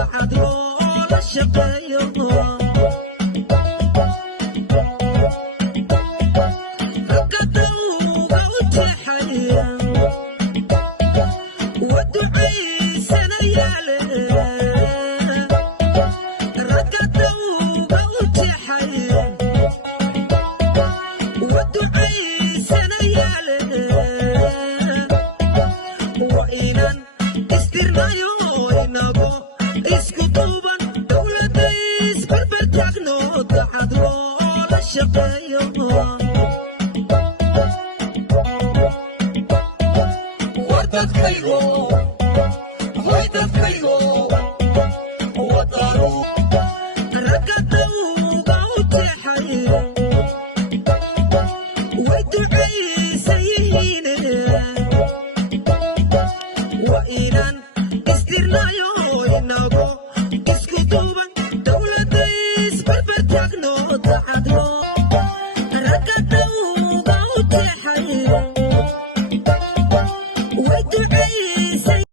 daacad loola shaqeeyo ragga dawga u jeexaya wa ducaysanayaale ragga dawga u jeexaya wa ducaysanayaale wa inaan istirnayo inago isku duuban dowladda isbarbar taagno daacad loola shaqeeyo ragga dawga u jeexaya way ducaysan yihiine wa inaan istirnayo inago isku duuban dowladda isbarbar taagno daacad loo